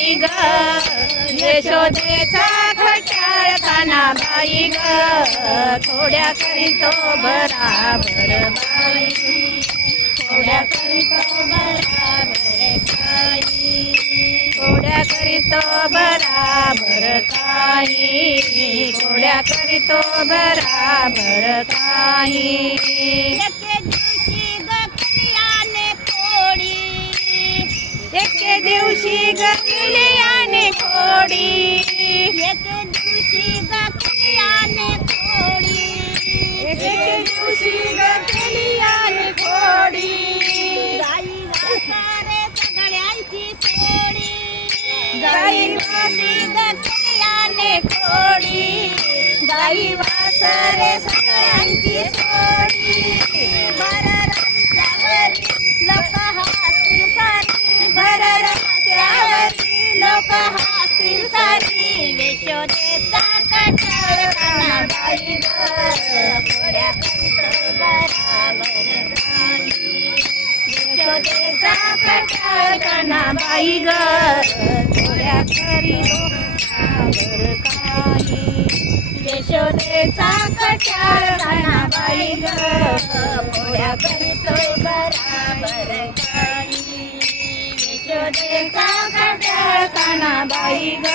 बाई ग. यशोदेचा खट्याळ कानाबाई ग. थोड्या करीतो बराबर बाई. थोड्या करीतो बराबर काही थोड्या करीतो बराबर काही थोड्या करीतो बराबर काही एके दिवशी गगली आणि खोडी एके दिवशी गकल्याने कोडी एके दिवशी गगली आणि खोडी गाई वासारे सगळ्यांची सोडी गाई दिवशी गकल्याने कोडी गाई वासारे सगळ्यांची सोडी बाई कटाळ कानाबाई ग. थोड्या करीतो बराबर गाणी यशोदेचा कटाळ कानाबाई ग थोड्या करी बराबर काही थोड्या करतोय कानाबाई ग.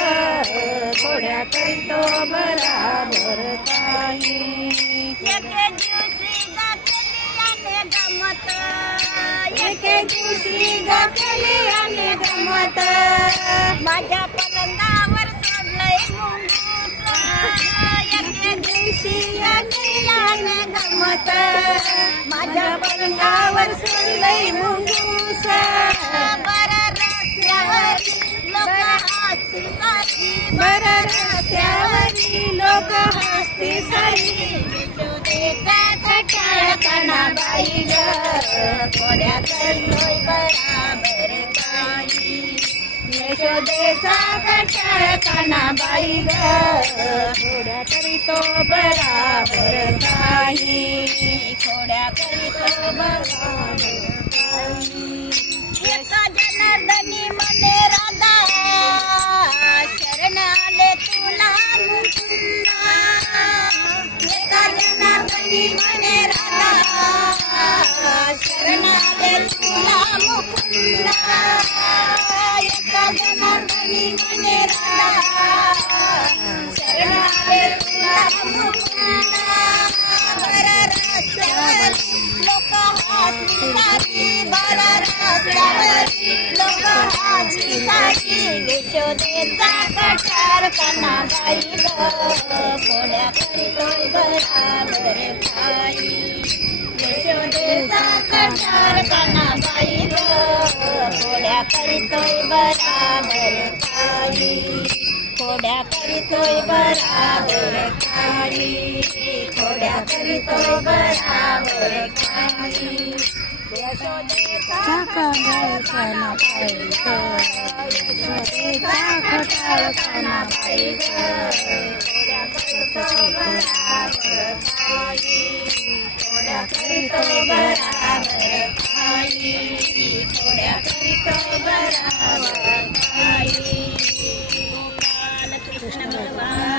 थोड्या करतो बराबर काही. एके दिवशी गाठली गमत. एके दिवशी गाठली आणि गमत. माझ्या पलंगावर सोडलंय मुंगूस. हसती सारी यशोदेचा कटाळ कानाबाई ग करतोय बराबर काही. यशोदेचा कटाळ कानाबाई ग थोड्या करीतो बराबर काही खोड्या करीतो बराबर यशोदेचा कटार कानाबाई ग थोड्या करीतोय बराबर यशोदेचा करीतोय बराबर काही थोड्या करीतोय बराबर काही थोड्या करीतोय बराबर काही यशोदेचा कटार 拜。拜